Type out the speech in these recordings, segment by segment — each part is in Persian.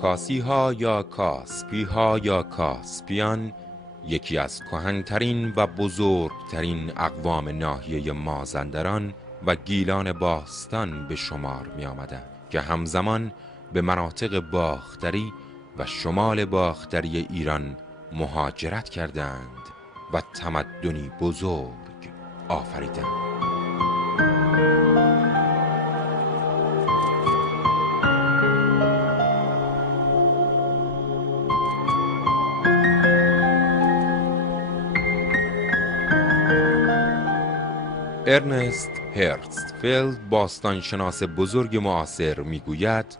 کاسی ها یا کاسپی ها یا کاسپیان یکی از کهن‌ترین و بزرگترین اقوام ناحیه مازندران و گیلان باستان به شمار می آمدند که همزمان به مناطق باختری و شمال باختری ایران مهاجرت کردند و تمدنی بزرگ آفریدند. ارنست هرتزفلد باستانشناس بزرگ معاصر میگوید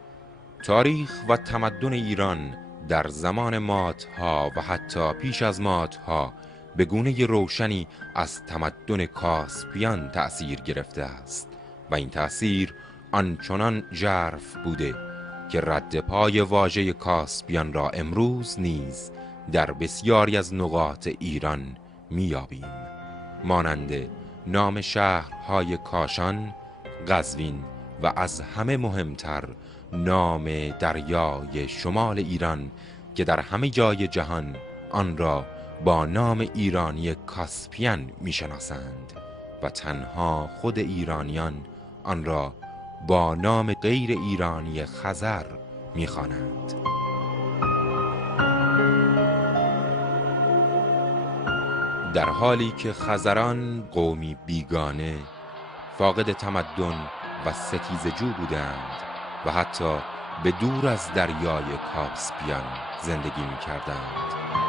تاریخ و تمدن ایران در زمان مادها و حتی پیش از مادها به گونه روشنی از تمدن کاسپیان تأثیر گرفته است و این تأثیر آنچنان ژرف بوده که رد پای واژه کاسپیان را امروز نیز در بسیاری از نقاط ایران می‌یابیم، مانند نام شهرهای کاشان، قزوین و از همه مهمتر نام دریای شمال ایران که در همه جای جهان آن را با نام ایرانی کاسپیان میشناسند و تنها خود ایرانیان آن را با نام غیر ایرانی خزر میخوانند. در حالی که خزران قومی بیگانه، فاقد تمدن و ستیزجو بودند و حتی به دور از دریای کاسپیان زندگی می‌کردند.